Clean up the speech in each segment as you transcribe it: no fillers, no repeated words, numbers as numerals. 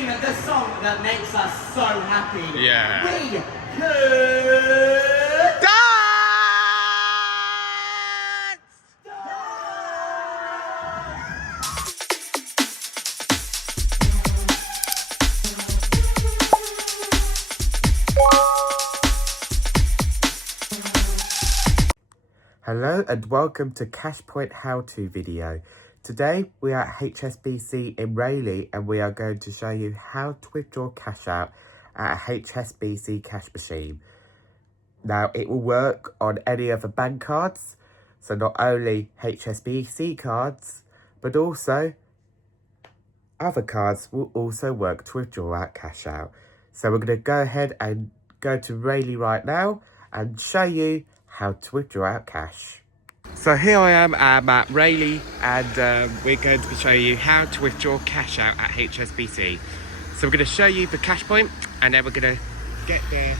sing the song that makes us so happy. Yeah. We could Dance! Hello and welcome to Cash Point how-to video. Today we are at HSBC in Rayleigh and we are going to show you how to withdraw cash out at a HSBC cash machine. Now it will work on any other bank cards, so not only HSBC cards, but also other cards will also work to withdraw out cash out. So we're going to go ahead and go to Rayleigh right now and show you how to withdraw out cash. So here I am at Rayleigh and we're going to be showing you how to withdraw cash out at HSBC. So we're going to show you the cash point and then we're going to get there.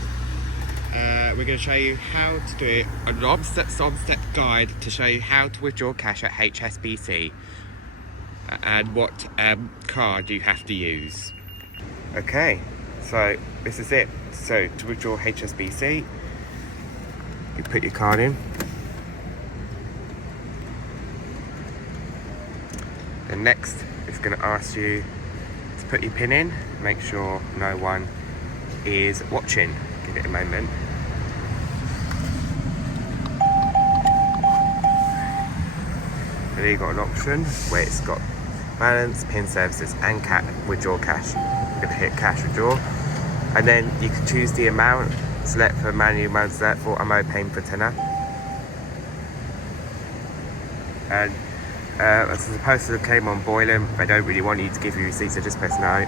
We're going to show you how to do it, an on-step guide to show you how to withdraw cash at HSBC and what card you have to use. Okay, so this is it. So to withdraw HSBC, you put your card in. Then next, it's going to ask you to put your PIN in. Make sure no one is watching. Give it a moment. And then you've got an option where it's got balance, PIN services, and withdraw cash. You're going to hit cash withdraw. And then you can choose the amount. Select for manual amount, select for I'm paying for tenner. And as opposed to the claim on boiling, they don't really want you to give you receipts, so just press no.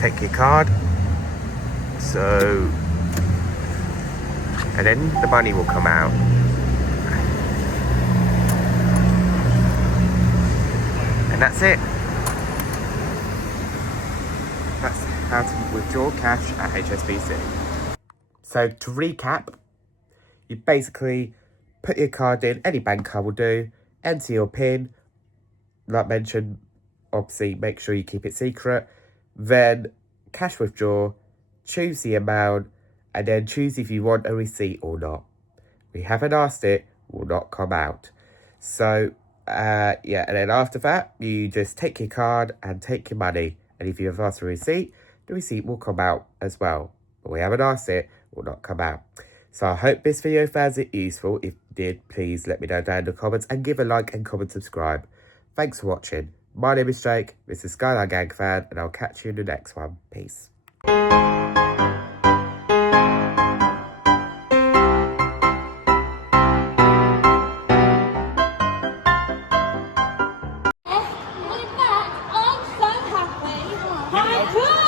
Take your card. So, and then the money will come out. And that's it. That's how to withdraw cash at HSBC. So to recap, you basically put your card in, any bank card will do, enter your PIN, like mentioned, obviously make sure you keep it secret, then cash withdraw, choose the amount, and then choose if you want a receipt or not. We haven't asked it, will not come out. So yeah, and then after that, you just take your card and take your money. And if you have asked for a receipt, the receipt will come out as well. But we haven't asked it, will not come out. So I hope this video found it useful. If you did, please let me know down in the comments and give a like and comment, subscribe. Thanks for watching. My name is Jake, this is Skyline Gang Fan, and I'll catch you in the next one. Peace. Hi,